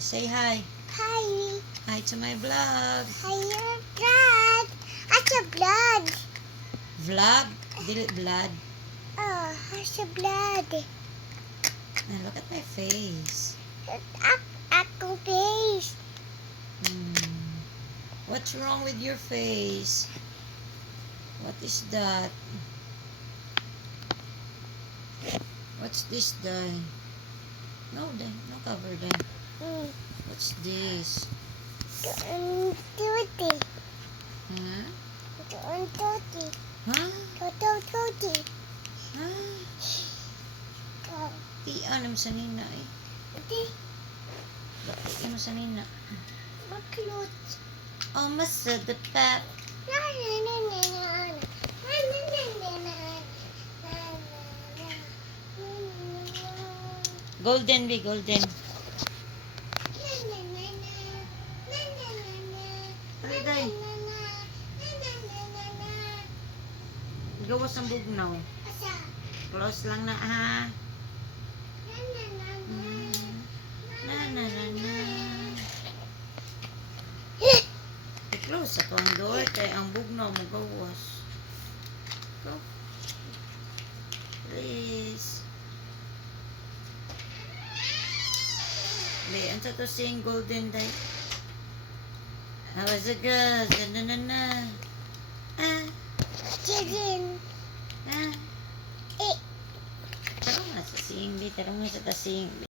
Say hi. Hi. Hi to my vlog. Hi, your blood. That's a blood. Vlog? Dili blood. Oh, that's a blood. Now look at my face. Ako face. What's wrong with your face? What is that? What's this dye? No, no cover dye. What's this? Tutti. Huh? Tutti. Huh? Tutti. Huh? Di anam sa nina eh. Tutti. Di mo sa nina. Maklot. Oh, masada pa. Golden be golden. Ano day? Gawas ang bugnaw. Close lang na ha. Na na na na. I-close ako ang door kaya ang bugnaw mo gawas. Go. Please. Be, ansa to sing golden day? How was it good? Na na na. Ah. Chicken. Ah. Tarong nga sa sing. Tarong nga sa tasing.